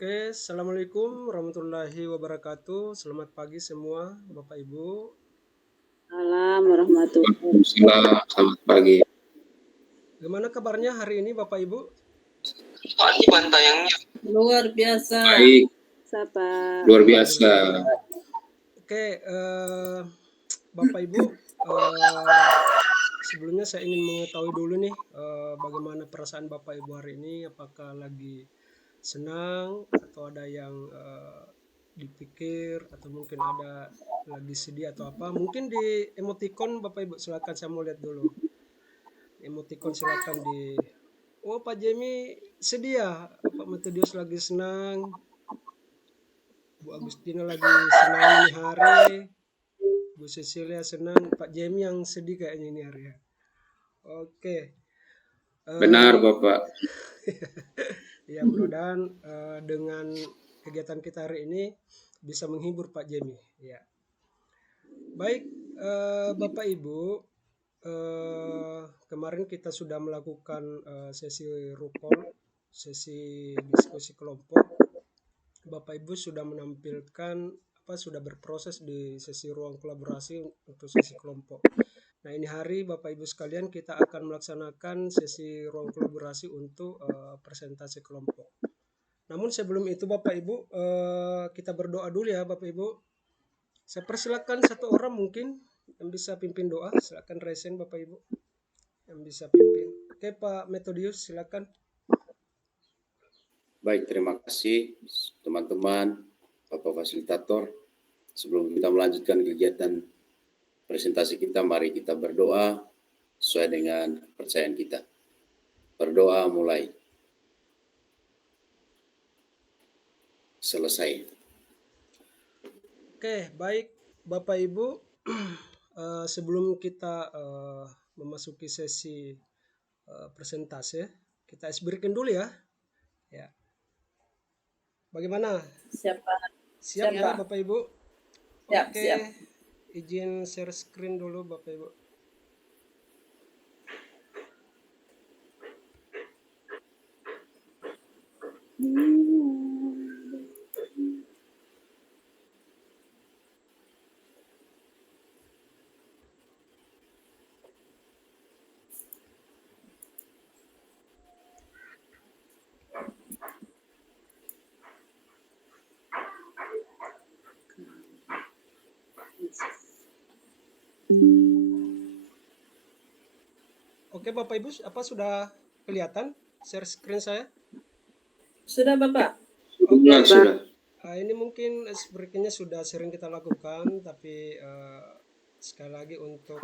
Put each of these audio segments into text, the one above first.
Oke, Assalamualaikum warahmatullahi wabarakatuh. Selamat pagi semua, Bapak Ibu. Salam warahmatullahi Waalaikumsalam, selamat pagi. Gimana kabarnya hari ini, Bapak Ibu? Luar biasa. Baik, wabarakatuh. luar biasa. Oke, Bapak Ibu, sebelumnya saya ingin mengetahui dulu nih, bagaimana perasaan Bapak Ibu hari ini. Apakah lagi senang atau ada yang dipikir atau mungkin ada lagi sedih atau apa? Mungkin di emoticon Bapak Ibu, silakan saya mau lihat dulu. Emoticon silakan di. Oh, Pak Jemi sedih ya? Pak Metidius lagi senang. Bu Agustina lagi senang ini hari. Bu Cecilia senang. Pak Jemi yang sedih kayaknya ini hari ya. Oke. Benar, Bapak. Ya, mudah-mudahan dengan kegiatan kita hari ini bisa menghibur Pak Jemi. Ya. Baik, Bapak Ibu. Kemarin kita sudah melakukan sesi rukol, sesi diskusi kelompok. Bapak Ibu sudah menampilkan sudah berproses di sesi ruang kolaborasi untuk sesi kelompok. Nah, ini hari Bapak Ibu sekalian kita akan melaksanakan sesi ruang kolaborasi untuk presentasi kelompok. Namun sebelum itu Bapak Ibu, kita berdoa dulu ya Bapak Ibu. Saya persilakan satu orang mungkin yang bisa pimpin doa. Silakan resen Bapak Ibu yang bisa pimpin. Oke, Pak Metodius, silakan. Baik, terima kasih teman-teman, Bapak Fasilitator. Sebelum kita melanjutkan kegiatan presentasi kita, mari kita berdoa sesuai dengan kepercayaan kita. Berdoa mulai. Selesai. Oke, baik Bapak Ibu. Sebelum kita memasuki sesi presentasi, kita icebreaking dulu ya. Ya. Bagaimana? Siapa? Siap ya Siap, Bapak Ibu? Siap, Oke, siap. izin share screen dulu Bapak Ibu. Oke Bapak Ibu, apa sudah kelihatan share screen saya? Sudah Bapak? Oke. Sudah. Ini mungkin icebreaking-nya sudah sering kita lakukan, tapi sekali lagi untuk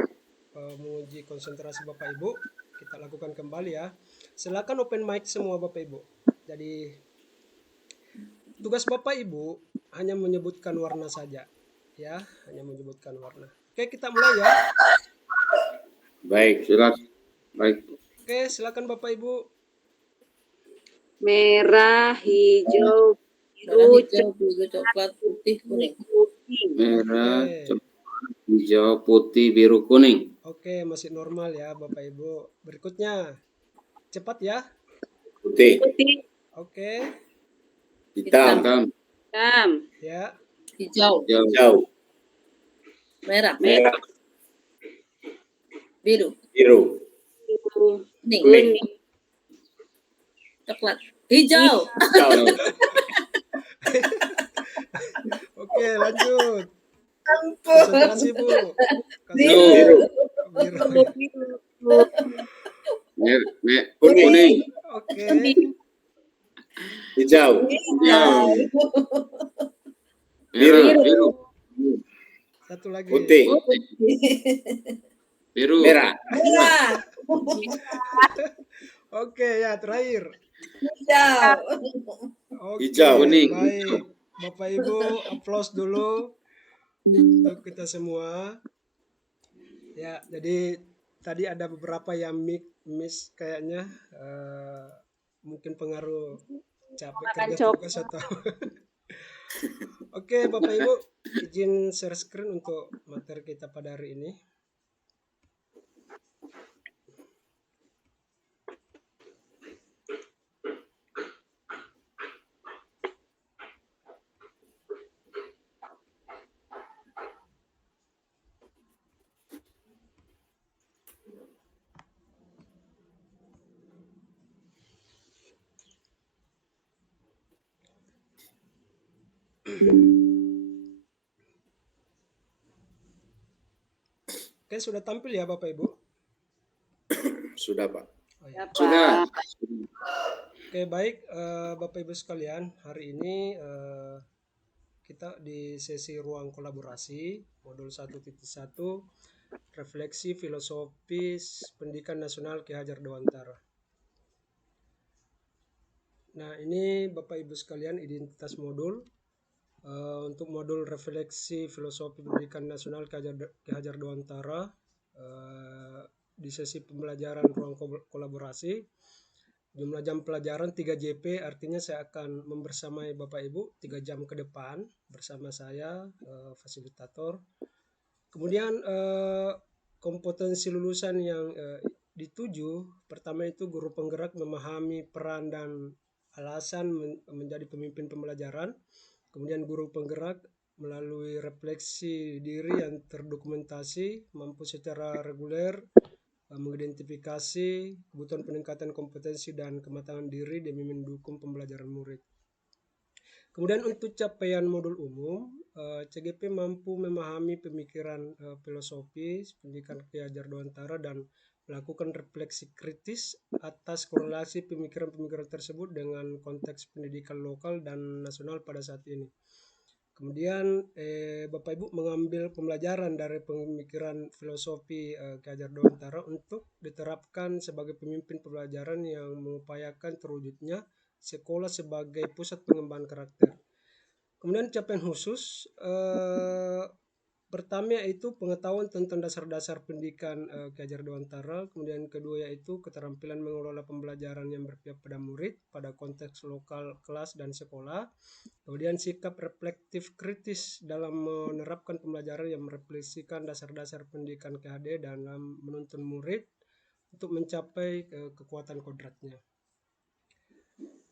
menguji konsentrasi Bapak Ibu, kita lakukan kembali ya. Silakan open mic semua Bapak Ibu. Jadi tugas Bapak Ibu hanya menyebutkan warna saja, ya, hanya menyebutkan warna. Oke, kita mulai ya. Baik, silakan. Baik. Oke, silakan Bapak Ibu. Merah, hijau, Merah, biru, hijau, coklat, putih, kuning. Merah, Oke. coklat, hijau, putih, biru, kuning. Oke, masih normal ya Bapak Ibu. Berikutnya, cepat ya. Putih, putih, Oke, hitam, hitam, ya. Hijau, hijau, merah, merah, biru, biru, kuning, kuning, coklat, hijau. hijau. Oke, lanjut. Konsentrasi Bu. Biru, Biru. kuning, Oke, hijau, biru, biru, satu lagi. putih, biru, merah, Merah, Oke, ya terakhir. hijau. Oke, hijau, kuning. baik. Bapak Ibu, aplaus dulu untuk kita semua. Ya, jadi tadi ada beberapa yang miss kayaknya, mungkin pengaruh capek makan kerja coklat. tugas atau. Oke, Bapak Ibu, izin share screen untuk materi kita pada hari ini. Oke, sudah tampil ya Bapak Ibu? Sudah, Pak. Oh, ya. Ya, Sudah. Pak. Oke, baik Bapak Ibu sekalian, hari ini kita di sesi ruang kolaborasi modul 1.1 refleksi filosofis pendidikan nasional Ki Hajar Dewantara. Nah, ini Bapak Ibu sekalian identitas modul untuk modul refleksi filosofi pendidikan nasional Ki Hajar Dewantara di sesi pembelajaran ruang kolaborasi. Jumlah jam pelajaran 3 JP, artinya saya akan membersamai Bapak Ibu 3 jam ke depan bersama saya, fasilitator. Kemudian kompetensi lulusan yang dituju, pertama itu guru penggerak memahami peran dan alasan menjadi pemimpin pembelajaran. Kemudian guru penggerak melalui refleksi diri yang terdokumentasi, mampu secara reguler mengidentifikasi kebutuhan peningkatan kompetensi dan kematangan diri demi mendukung pembelajaran murid. Kemudian untuk capaian modul umum, CGP mampu memahami pemikiran filosofis pendidikan Ki Hajar Dewantara dan melakukan refleksi kritis atas korelasi pemikiran-pemikiran tersebut dengan konteks pendidikan lokal dan nasional pada saat ini. Kemudian Bapak Ibu mengambil pembelajaran dari pemikiran filosofi Ki Hajar Dewantara untuk diterapkan sebagai pemimpin pembelajaran yang mengupayakan terwujudnya sekolah sebagai pusat pengembangan karakter. Kemudian capaian khusus pertama yaitu pengetahuan tentang dasar-dasar pendidikan Ki Hajar Dewantara. Kemudian kedua yaitu keterampilan mengelola pembelajaran yang berpihak pada murid pada konteks lokal, kelas, dan sekolah. Kemudian sikap reflektif kritis dalam menerapkan pembelajaran yang merefleksikan dasar-dasar pendidikan KHD dalam menuntun murid untuk mencapai kekuatan kodratnya.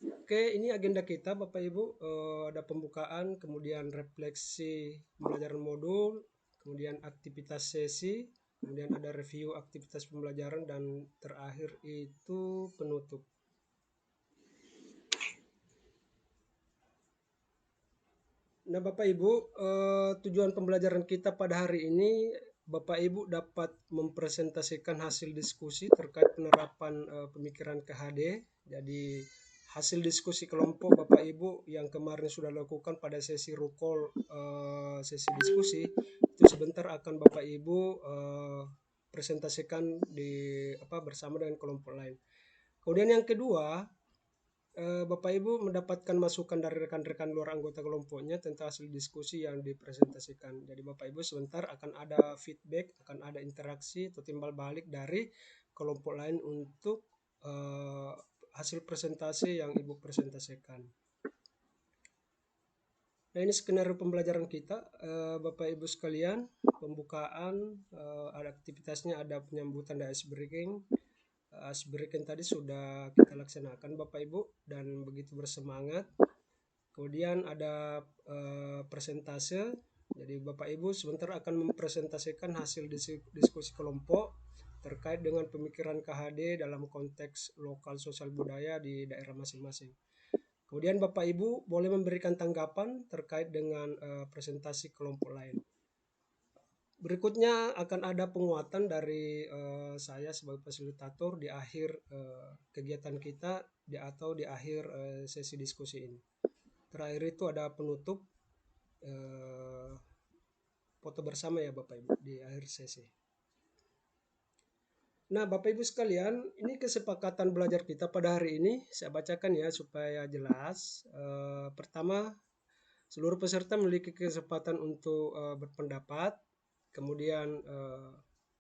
Oke, ini agenda kita Bapak Ibu. Ada pembukaan, kemudian refleksi pembelajaran modul, kemudian aktivitas sesi, kemudian ada review aktivitas pembelajaran, dan terakhir itu penutup. Nah Bapak Ibu, tujuan pembelajaran kita pada hari ini, Bapak Ibu dapat mempresentasikan hasil diskusi terkait penerapan pemikiran KHD. Jadi hasil diskusi kelompok Bapak Ibu yang kemarin sudah lakukan pada sesi rukol, sesi diskusi, itu sebentar akan Bapak Ibu presentasikan bersama dengan kelompok lain. Kemudian yang kedua, Bapak Ibu mendapatkan masukan dari rekan-rekan luar anggota kelompoknya tentang hasil diskusi yang dipresentasikan. Jadi Bapak Ibu sebentar akan ada feedback, akan ada interaksi atau timbal balik dari kelompok lain untuk hasil presentasi yang Ibu presentasikan. Nah ini skenario pembelajaran kita Bapak Ibu sekalian. Pembukaan, ada aktivitasnya, ada penyambutan dan ice breaking. Breaking tadi sudah kita laksanakan Bapak Ibu dan begitu bersemangat. Kemudian ada presentase. Jadi Bapak Ibu sebentar akan mempresentasikan hasil diskusi kelompok terkait dengan pemikiran KHD dalam konteks lokal sosial budaya di daerah masing-masing. Kemudian Bapak Ibu boleh memberikan tanggapan terkait dengan presentasi kelompok lain. Berikutnya akan ada penguatan dari saya sebagai fasilitator di akhir kegiatan kita atau di akhir sesi diskusi ini. Terakhir itu ada penutup foto bersama ya Bapak Ibu di akhir sesi. Nah Bapak Ibu sekalian, ini kesepakatan belajar kita pada hari ini. Saya bacakan ya supaya jelas. Pertama, seluruh peserta memiliki kesempatan untuk berpendapat. Kemudian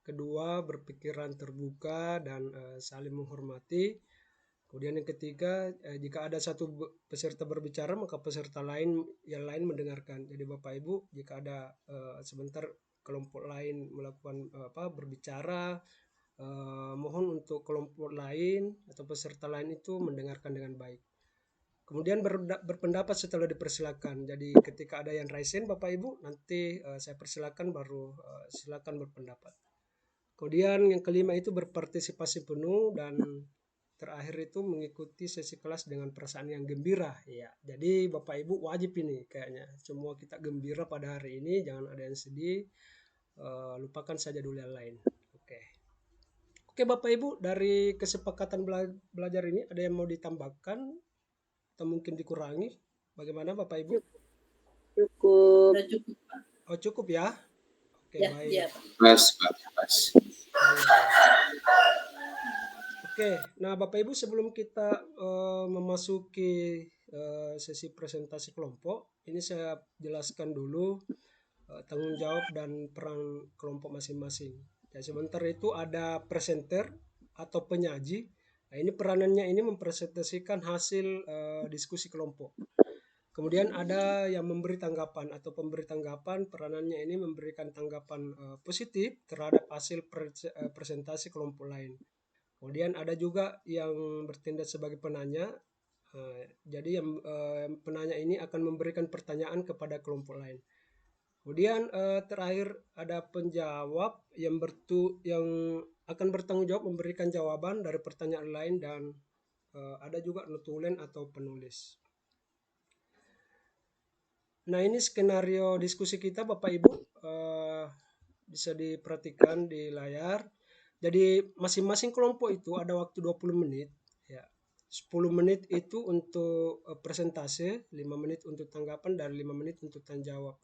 kedua, berpikiran terbuka dan saling menghormati. Kemudian yang ketiga, jika ada satu peserta berbicara maka peserta yang lain mendengarkan. Jadi Bapak Ibu, jika ada sebentar kelompok lain melakukan berbicara, mohon untuk kelompok lain atau peserta lain itu mendengarkan dengan baik. Kemudian berpendapat setelah dipersilakan. Jadi ketika ada yang raise hand Bapak Ibu, nanti saya persilakan baru silakan berpendapat. Kemudian yang kelima itu berpartisipasi penuh dan terakhir itu mengikuti sesi kelas dengan perasaan yang gembira. Ya, jadi Bapak Ibu wajib ini kayaknya. Semua kita gembira pada hari ini, jangan ada yang sedih. Lupakan saja dulu yang lain. Oke. Oke Bapak Ibu, dari kesepakatan belajar ini ada yang mau ditambahkan atau mungkin dikurangi? Bagaimana Bapak Ibu? Cukup. Sudah cukup, Pak. Oh cukup ya? Oke Ya, baik. ya, Pak. Pas, Pak, pas. Oke, nah Bapak Ibu sebelum kita memasuki sesi presentasi kelompok, ini saya jelaskan dulu tanggung jawab dan peran kelompok masing-masing. Ya, sebentar itu ada presenter atau penyaji. Nah, ini peranannya ini mempresentasikan hasil diskusi kelompok. Kemudian ada yang memberi tanggapan atau pemberi tanggapan, peranannya ini memberikan tanggapan positif terhadap hasil presentasi kelompok lain. Kemudian ada juga yang bertindak sebagai penanya. Jadi yang penanya ini akan memberikan pertanyaan kepada kelompok lain. Kemudian terakhir ada penjawab yang akan bertanggung jawab memberikan jawaban dari pertanyaan lain, dan ada juga notulen atau penulis. Nah ini skenario diskusi kita Bapak Ibu, bisa diperhatikan di layar. Jadi masing-masing kelompok itu ada waktu 20 menit. Ya. 10 menit itu untuk presentase, 5 menit untuk tanggapan, dan 5 menit untuk tanya jawab.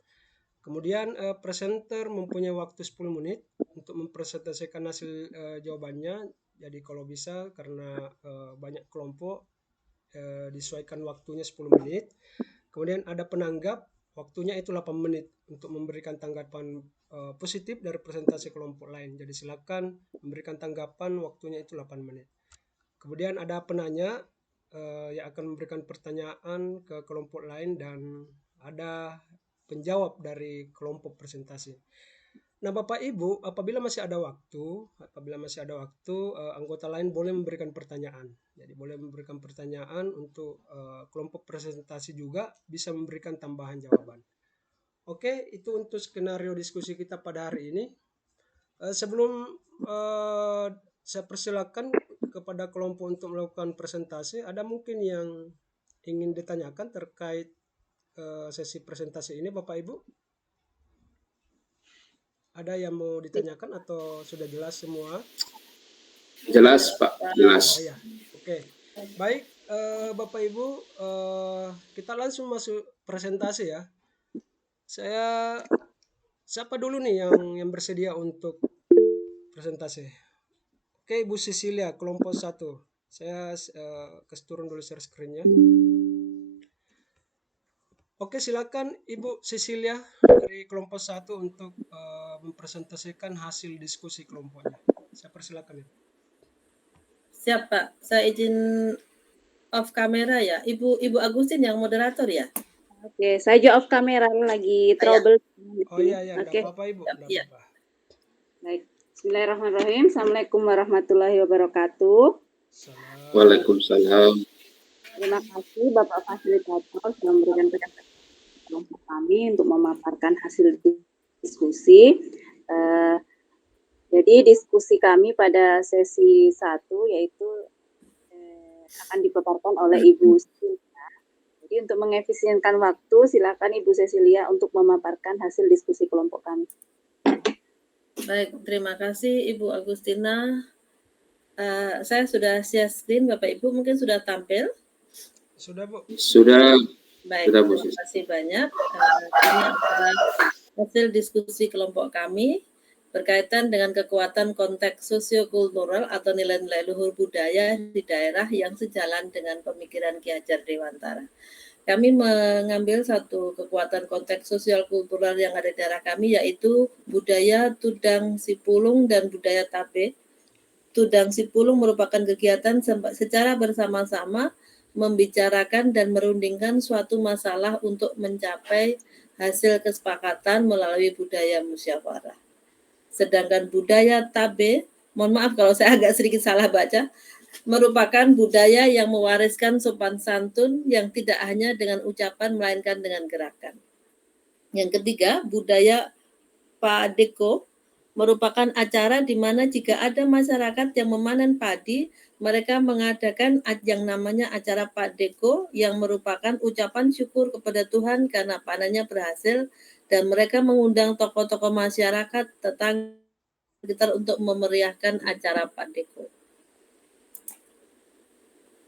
Kemudian presenter mempunyai waktu 10 menit untuk mempresentasikan hasil jawabannya. Jadi kalau bisa karena banyak kelompok disesuaikan waktunya 10 menit. Kemudian ada penanggap, waktunya itu 8 menit untuk memberikan tanggapan positif dari presentasi kelompok lain. Jadi silakan memberikan tanggapan, waktunya itu 8 menit. Kemudian ada penanya yang akan memberikan pertanyaan ke kelompok lain, dan ada penjawab dari kelompok presentasi. Nah Bapak Ibu, apabila masih ada waktu, anggota lain boleh memberikan pertanyaan. Jadi boleh memberikan pertanyaan untuk kelompok presentasi juga bisa memberikan tambahan jawaban. Oke, itu untuk skenario diskusi kita pada hari ini. Sebelum saya persilakan kepada kelompok untuk melakukan presentasi, ada mungkin yang ingin ditanyakan terkait sesi presentasi ini Bapak Ibu? Ada yang mau ditanyakan atau sudah jelas semua? Jelas, Pak, jelas. Oh ya, oke. Baik, Bapak Ibu, kita langsung masuk presentasi ya. Siapa dulu nih yang bersedia untuk presentasi? Oke, Ibu Cecilia, kelompok 1. Saya kasih turun dulu share screen-nya. Oke, silakan Ibu Cecilia dari kelompok 1 untuk mempresentasikan hasil diskusi kelompoknya. Saya persilakan ya. Siap, Pak. Saya izin off kamera ya. Ibu Agustin yang moderator ya? Oke, saya juga off kamera lagi trouble. Oh iya, Oke. enggak apa-apa Ibu, enggak Iya. apa-apa. Baik. Bismillahirrahmanirrahim. Assalamualaikum warahmatullahi wabarakatuh. Salam. Waalaikumsalam. Terima kasih Bapak Fasilitator sudah memberikan kesempatan kelompok kami untuk memaparkan hasil diskusi. Jadi diskusi kami pada sesi 1 yaitu akan dipaparkan oleh Ibu Cecilia. Jadi untuk mengefisienkan waktu, silakan Ibu Cecilia untuk memaparkan hasil diskusi kelompok kami. Baik, terima kasih Ibu Agustina. Saya sudah share screen, Bapak Ibu mungkin sudah tampil. Sudah Bu. Sudah. Baik, Sudah, Bu. terima kasih banyak. Ini adalah hasil diskusi kelompok kami berkaitan dengan kekuatan konteks sosiokultural atau nilai-nilai luhur budaya di daerah yang sejalan dengan pemikiran Ki Hajar Dewantara. Kami mengambil satu kekuatan konteks sosial kultural yang ada di daerah kami, yaitu budaya Tudang Sipulung dan budaya Tabe. Tudang Sipulung merupakan kegiatan secara bersama-sama membicarakan dan merundingkan suatu masalah untuk mencapai hasil kesepakatan melalui budaya musyawarah. Sedangkan budaya Tabe, mohon maaf kalau saya agak sedikit salah baca, merupakan budaya yang mewariskan sopan santun yang tidak hanya dengan ucapan melainkan dengan gerakan. Yang ketiga, budaya Padeko merupakan acara di mana jika ada masyarakat yang memanen padi, mereka mengadakan yang namanya acara Padeko yang merupakan ucapan syukur kepada Tuhan karena panennya berhasil, dan mereka mengundang tokoh-tokoh masyarakat tetangga sekitar untuk memeriahkan acara Padeko.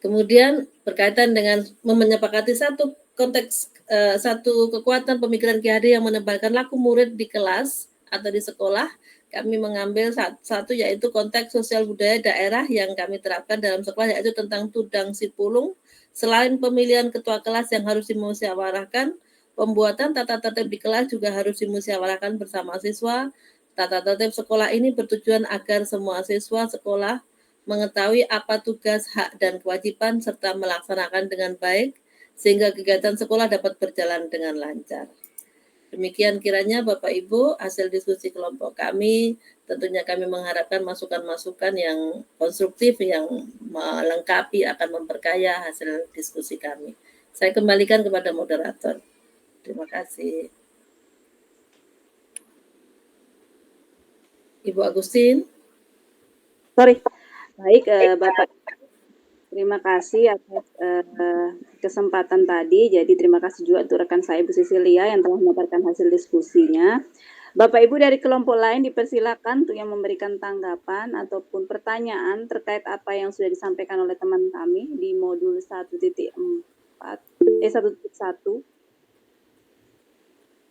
Kemudian berkaitan dengan menyepakati satu konteks satu kekuatan pemikiran Ki Hadi yang menebalkan laku murid di kelas atau di sekolah, kami mengambil satu yaitu konteks sosial budaya daerah yang kami terapkan dalam sekolah, yaitu tentang tudang sipulung. Selain pemilihan ketua kelas yang harus dimusyawarahkan, pembuatan tata tertib di kelas juga harus dimusyawarahkan bersama siswa. Tata tertib sekolah ini bertujuan agar semua siswa sekolah mengetahui apa tugas, hak, dan kewajiban, serta melaksanakan dengan baik, sehingga kegiatan sekolah dapat berjalan dengan lancar. Demikian kiranya Bapak Ibu hasil diskusi kelompok kami. Tentunya kami mengharapkan masukan-masukan yang konstruktif, yang melengkapi, akan memperkaya hasil diskusi kami. Saya kembalikan kepada moderator. Terima kasih. Ibu Agustin. Sorry. Baik, Bapak, terima kasih atas kesempatan tadi. Jadi terima kasih juga untuk rekan saya Ibu Cecilia yang telah memaparkan hasil diskusinya. Bapak Ibu dari kelompok lain dipersilakan untuk yang memberikan tanggapan ataupun pertanyaan terkait apa yang sudah disampaikan oleh teman kami di modul 1.1.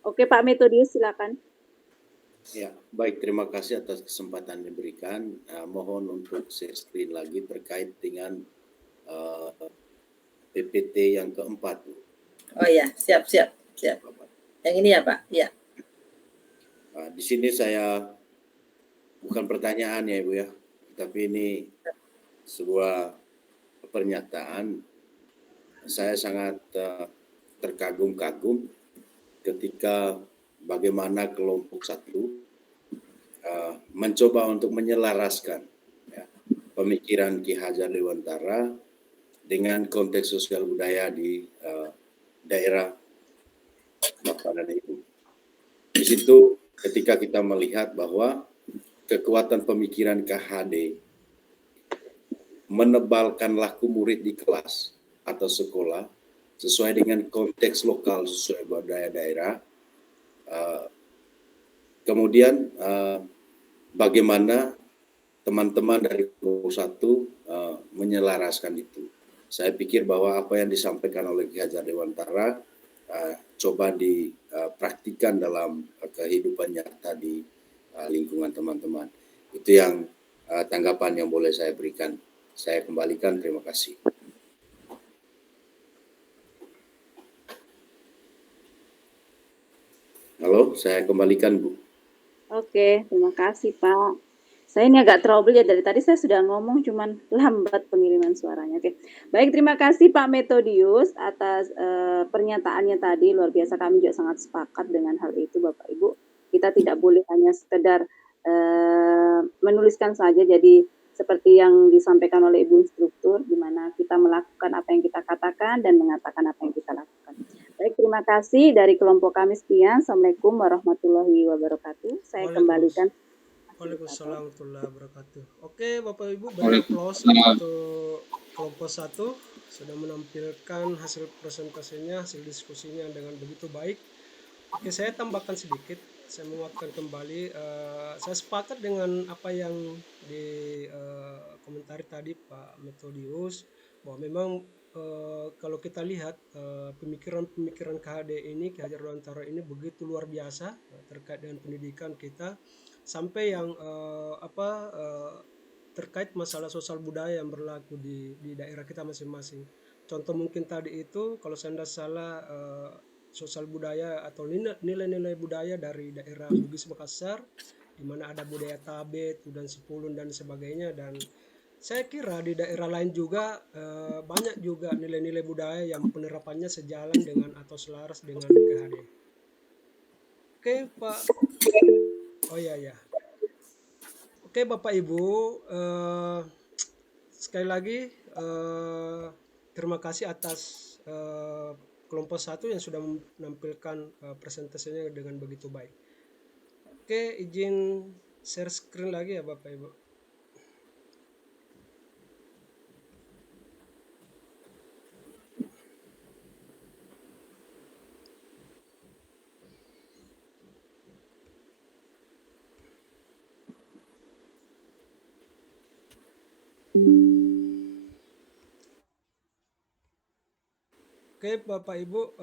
Oke, Pak Metodius, silakan. Ya, baik, terima kasih atas kesempatan yang diberikan. Mohon untuk share screen lagi terkait dengan PPT yang keempat. Oh ya, siap. Yang ini ya Pak, ya. Di sini saya bukan pertanyaan ya Ibu ya, tapi ini sebuah pernyataan. Saya sangat terkagum-kagum ketika bagaimana kelompok 1 mencoba untuk menyelaraskan ya, pemikiran Ki Hajar Dewantara dengan konteks sosial budaya di daerah Bapak dan Ibu. Di situ ketika kita melihat bahwa kekuatan pemikiran KHD menebalkan laku murid di kelas atau sekolah sesuai dengan konteks lokal, sesuai budaya daerah. Kemudian bagaimana teman-teman dari kelompok 1 menyelaraskan itu. Saya pikir bahwa apa yang disampaikan oleh Ki Hajar Dewantara coba dipraktikkan dalam kehidupan nyata di lingkungan teman-teman. Itu yang tanggapan yang boleh saya berikan. Saya kembalikan, terima kasih. Halo, saya kembalikan Bu. Oke, terima kasih Pak. Saya ini agak trouble ya, dari tadi saya sudah ngomong cuman lambat pengiriman suaranya. Oke. Baik, terima kasih Pak Metodius atas pernyataannya tadi, luar biasa, kami juga sangat sepakat dengan hal itu Bapak Ibu. Kita tidak boleh hanya sekedar menuliskan saja, jadi seperti yang disampaikan oleh Ibu Instruktur, di mana kita melakukan apa yang kita katakan dan mengatakan apa yang kita lakukan. Baik, terima kasih dari kelompok kami sekian. Assalamualaikum warahmatullahi wabarakatuh. Saya kembalikan. Waalaikumsalam warahmatullahi wabarakatuh. Oke, Bapak Ibu, beri aplaus untuk kelompok 1 sudah menampilkan hasil presentasinya, hasil diskusinya dengan begitu baik. Oke, saya tambahkan sedikit, saya menguatkan kembali. Saya sepakat dengan apa yang komentari tadi Pak Metodius, bahwa memang kalau kita lihat pemikiran KHD ini, Ki Hajar Dewantara ini begitu luar biasa terkait dengan pendidikan kita, sampai yang terkait masalah sosial budaya yang berlaku di daerah kita masing-masing. Contoh mungkin tadi itu, kalau saya tidak salah, sosial budaya atau nilai-nilai budaya dari daerah Bugis Makassar, di mana ada budaya Tabe, Tudang Sipulung dan sebagainya. Dan saya kira di daerah lain juga banyak juga nilai-nilai budaya yang penerapannya sejalan dengan atau selaras dengan KHD. Oke Pak. Oh ya. Oke Bapak Ibu, sekali lagi terima kasih atas kelompok 1 yang sudah menampilkan presentasinya dengan begitu baik. Oke, izin share screen lagi ya Bapak Ibu. Oke Bapak Ibu,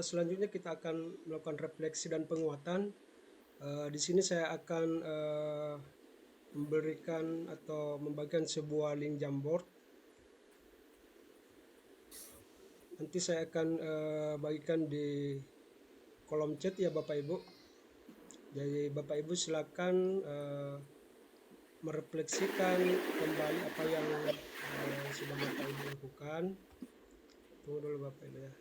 selanjutnya kita akan melakukan refleksi dan penguatan. Di sini saya akan memberikan atau membagikan sebuah link Jamboard. Nanti saya akan bagikan di kolom chat ya Bapak Ibu. Jadi Bapak Ibu silakan merefleksikan kembali apa yang sudah Bapak Ibu lakukan. Tunggu dulu Bapak Ibu ya.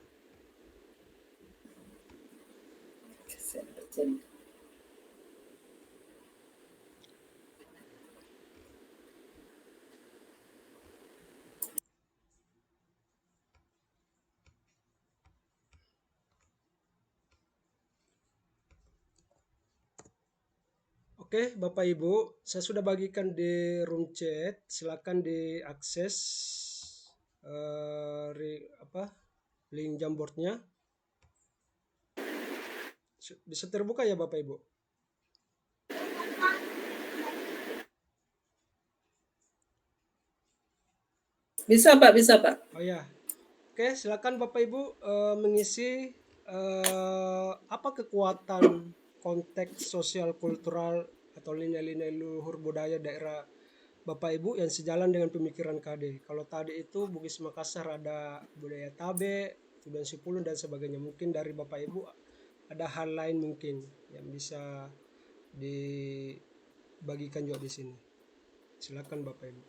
Oke, Bapak Ibu, saya sudah bagikan di room chat. Silakan diakses link Jamboardnya. Bisa terbuka ya Bapak Ibu? Bisa Pak, bisa Pak. Oh ya, oke, silakan Bapak Ibu mengisi apa kekuatan konteks sosial kultural atau nilai-nilai luhur budaya daerah Bapak Ibu yang sejalan dengan pemikiran KD. Kalau tadi itu Bugis Makassar ada budaya Tabe, Tudan Sipulun dan sebagainya. Mungkin dari Bapak Ibu ada hal lain mungkin yang bisa dibagikan juga di sini. Silakan Bapak Ibu.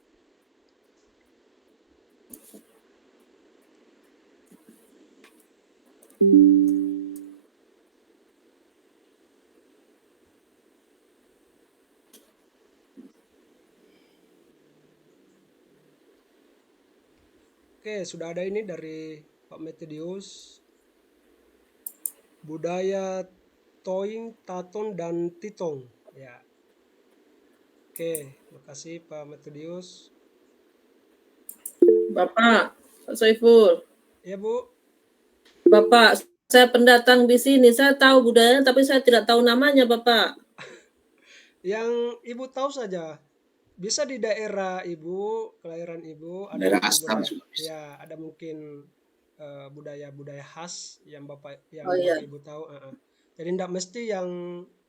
Oke, sudah ada ini dari Pak Metodius. Budaya Toing, Taton, dan Titong. Ya. Oke, makasih Pak Metodius. Bapak Soiful. Ya Bu. Bapak, saya pendatang di sini. Saya tahu budayanya, tapi saya tidak tahu namanya, Bapak. Yang Ibu tahu saja. Bisa di daerah Ibu, kelahiran Ibu, ada Daerah mungkin asal budaya. juga bisa. Ya, ada mungkin budaya-budaya khas yang Bapak Oh iya, Bapak Ibu tahu. Jadi tidak mesti yang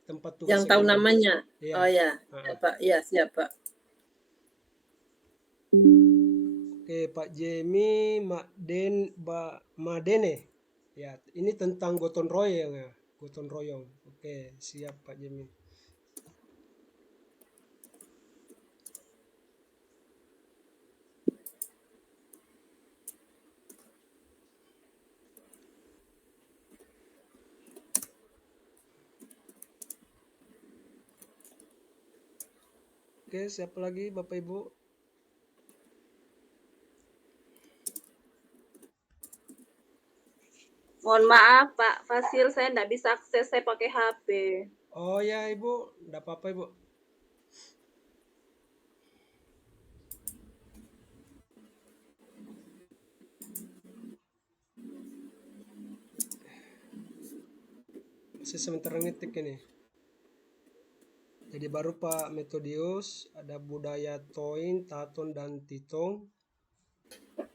tempat tugas yang tahu Ibu. namanya. Iya. Oh ya, ya, Pak. Iya, siap Pak. Oke, Pak Jemi Madene. Ya, ini tentang gotong royong ya, gotong royong. Oke, siap Pak Jemi. Oke, siapa lagi Bapak Ibu? Mohon maaf Pak Fasil, saya tidak bisa akses, saya pakai HP. Oh ya Ibu, tidak apa-apa Ibu. Masih sebentar ngetik ini. Jadi baru Pak Metodius, ada budaya Toin, Taton, dan Titong,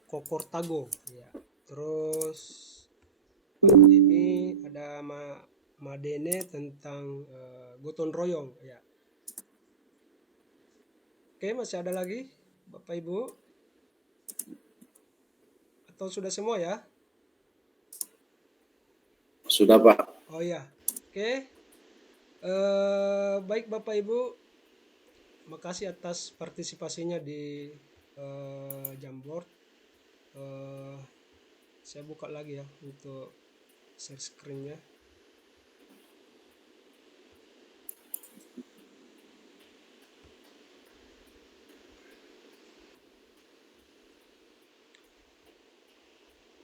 Kokortago. Ya. Terus Pak Jemi ada Madene tentang gotong royong. Ya. Oke, masih ada lagi Bapak Ibu? Atau sudah semua ya? Sudah Pak. Oh ya, oke. Baik Bapak Ibu, makasih atas partisipasinya di Jamboard. Saya buka lagi ya untuk share screen-nya.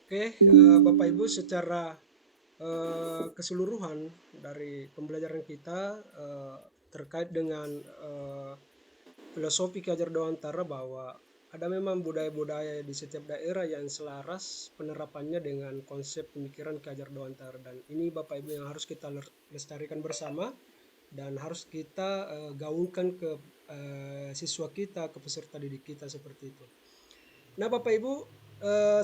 Oke, Bapak Ibu, secara keseluruhan dari pembelajaran kita terkait dengan filosofi Ki Hajar Dewantara bahwa ada memang budaya-budaya di setiap daerah yang selaras penerapannya dengan konsep pemikiran Ki Hajar Dewantara, dan ini Bapak Ibu yang harus kita lestarikan bersama dan harus kita gaungkan ke siswa kita, ke peserta didik kita seperti itu. Nah, Bapak Ibu,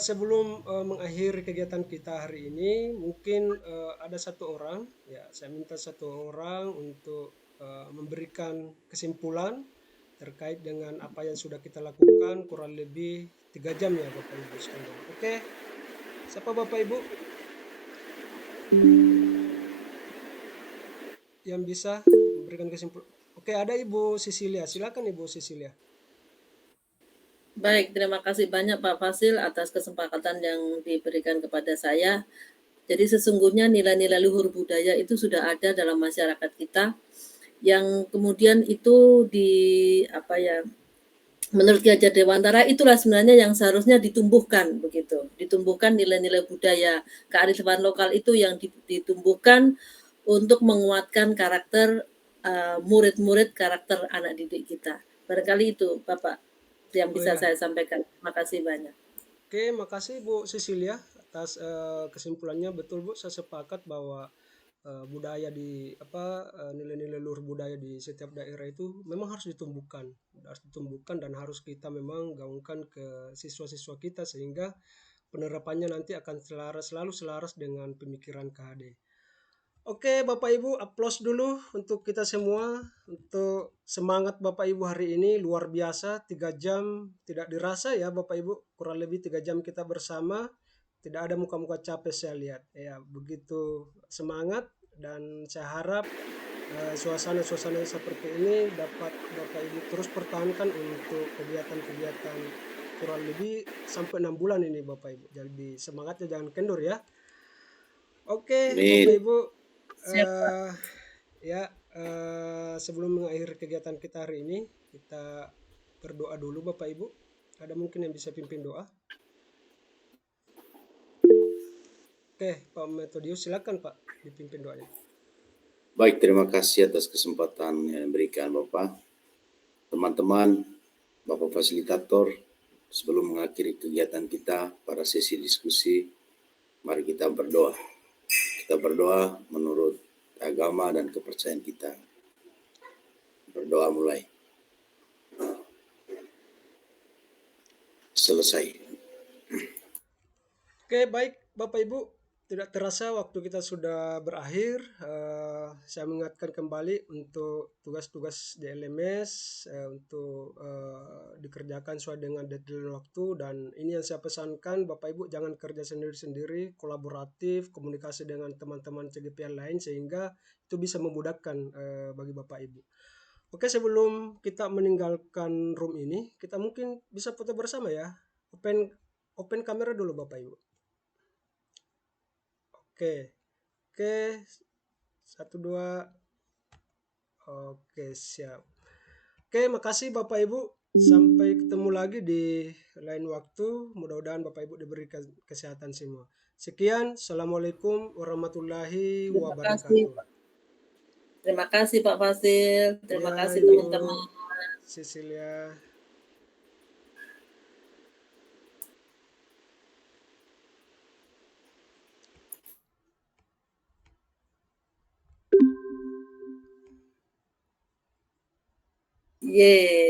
sebelum mengakhiri kegiatan kita hari ini, mungkin ada satu orang, ya saya minta satu orang untuk memberikan kesimpulan terkait dengan apa yang sudah kita lakukan kurang lebih 3 jam ya Bapak Ibu sekalian. Oke, siapa Bapak Ibu yang bisa memberikan kesimpulan? Oke, ada Ibu Sisilia, silakan Ibu Sisilia. Baik, terima kasih banyak Pak Fasil atas kesempatan yang diberikan kepada saya. Jadi sesungguhnya nilai-nilai luhur budaya itu sudah ada dalam masyarakat kita, yang kemudian itu menurut Ki Hajar Dewantara itulah sebenarnya yang seharusnya ditumbuhkan begitu. Ditumbuhkan nilai-nilai budaya, kearifan lokal itu yang ditumbuhkan untuk menguatkan karakter murid-murid, karakter anak didik kita. Barangkali itu Bapak yang bisa saya sampaikan. Terima kasih banyak. Oke, makasih Bu Cecilia atas kesimpulannya. Betul Bu, saya sepakat bahwa budaya di nilai-nilai luhur budaya di setiap daerah itu memang harus ditumbuhkan dan harus kita memang gaungkan ke siswa-siswa kita sehingga penerapannya nanti akan selalu selaras dengan pemikiran KHD. Oke, Bapak Ibu, aplaus dulu untuk kita semua, untuk semangat Bapak Ibu hari ini luar biasa. 3 jam tidak dirasa ya Bapak Ibu, kurang lebih 3 jam kita bersama. Tidak ada muka-muka capek saya lihat. Ya, begitu semangat, dan saya harap suasana-suasana seperti ini dapat Bapak Ibu terus pertahankan untuk kegiatan-kegiatan kurang lebih sampai 6 bulan ini Bapak Ibu. Jadi semangatnya jangan kendur ya. Oke, Bapak Ibu, sebelum mengakhiri kegiatan kita hari ini, kita berdoa dulu Bapak Ibu. Ada mungkin yang bisa pimpin doa? Oke, Pak Metodius, silakan Pak dipimpin doanya. Baik, terima kasih atas kesempatan yang diberikan Bapak. Teman-teman, Bapak Fasilitator, sebelum mengakhiri kegiatan kita pada sesi diskusi, mari kita berdoa. Kita berdoa menurut agama dan kepercayaan kita. Berdoa mulai. Selesai. Oke, baik Bapak Ibu. Tidak terasa waktu kita sudah berakhir. Saya mengingatkan kembali untuk tugas-tugas di LMS untuk dikerjakan sesuai dengan deadline waktu, dan ini yang saya pesankan Bapak Ibu, jangan kerja sendiri-sendiri, kolaboratif, komunikasi dengan teman-teman CGP yang lain sehingga itu bisa memudahkan bagi Bapak Ibu. Oke, sebelum kita meninggalkan room ini, kita mungkin bisa foto bersama ya. Open kamera dulu Bapak Ibu. Oke, 1, 2, oke siap. Oke, makasih Bapak Ibu. Sampai ketemu lagi di lain waktu. Mudah-mudahan Bapak Ibu diberikan kesehatan semua. Sekian, Assalamualaikum warahmatullahi wabarakatuh. Terima kasih Pak Fasil. Terima kasih Ibu teman-teman. Cecilia. Yeay.